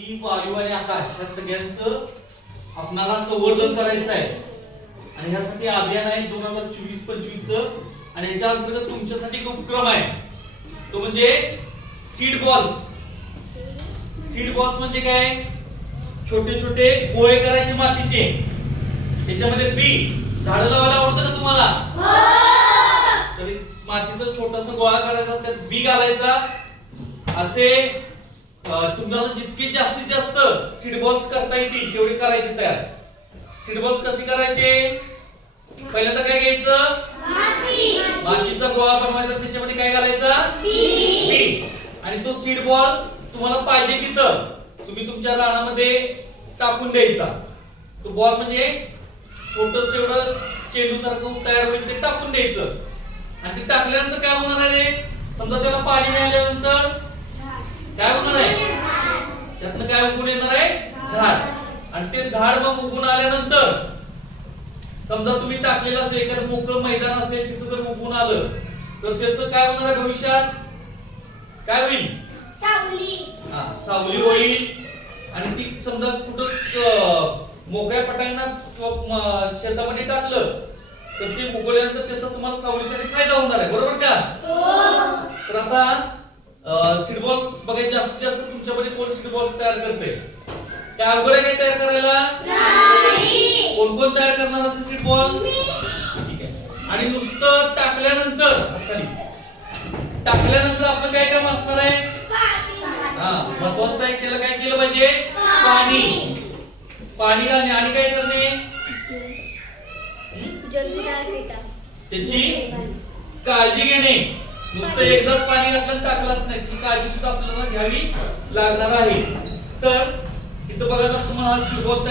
माती वायू आणि आकाश ह्या सगळ्यांचं आपणाला संवर्धन करायचं आहे. आणि ह्यासाठी अभियान आहे दोन हजार चोवीस पंचवीस आणि याच्या अंतर्गत तुमच्यासाठी एक उपक्रम आहे. तो म्हणजे सीड बॉल्स. सीड बॉल्स म्हणजे काय? छोटे छोटे गोळे करायचे मातीचे. त्याच्यामध्ये बी झाडं लावायला आवडतं का तुम्हाला? तरी मातीचा छोटासा गोळा करायचा त्यात बी घालायचा. असे तुम्हाला जितके जास्तीत जास्त सीड बॉल्स करता येतील तेवढे करायचे तयार. सीड बॉल्स कसे करायचे? पहिल्यांदा काय घ्यायचं? मातीचा गोळा बनवायचा त्याच्यामध्ये काय घालायचा? आणि तो सीड बॉल तुम्हाला पाहिजे तिथं. तुम्ही तुमच्या रानामध्ये टाकून द्यायचा. तो बॉल म्हणजे छोटस एवढं चेंडू सारखं तयार होईल ते टाकून द्यायचं. आणि ते टाकल्यानंतर काय होणार आहे समजा त्याला पाणी मिळाल्यानंतर काय होणार आहे त्यातनं काय उगून येणार आहे झाड आणि ते झाड मग उगून आल्यानंतर समजा तुम्ही टाकलेलं असेल एखादं मोकळं मैदान असेल तिथं जर उगून आलं तर त्याचं काय होणार आहे भविष्यात? काय होईल? हा, सावली होईल. आणि ती समजा कुठं मोकळ्या पटांना शेतामध्ये टाकलं तर ते उगवल्यानंतर त्याचा तुम्हाला सावलीसाठी फायदा होणार आहे. बरोबर का? तर आता सीडबॉल्स बघायचे जास्तीत जास्त तुमच्यामध्ये कोण सीडबॉल्स तयार करते काय अवघड आहे काय तयार करायला? कोण कोण तयार करणार असे सीडबॉल ठीक आहे. आणि नुसतं टाकल्यानंतर टाकल्यानंतर आपलं काय काम असणार आहे? हा महत्वाचं आहे त्याला काय केलं पाहिजे? पाणी. पाणी घालणे आणि काय करणे? त्याची काळजी घेणे. नुसतं एकदाच पाणी घातलं टाकलंच नाही. ती काळजी सुद्धा आपल्याला घ्यावी लागणार आहे. तर इथं बघा तुम्हाला हा शिकवत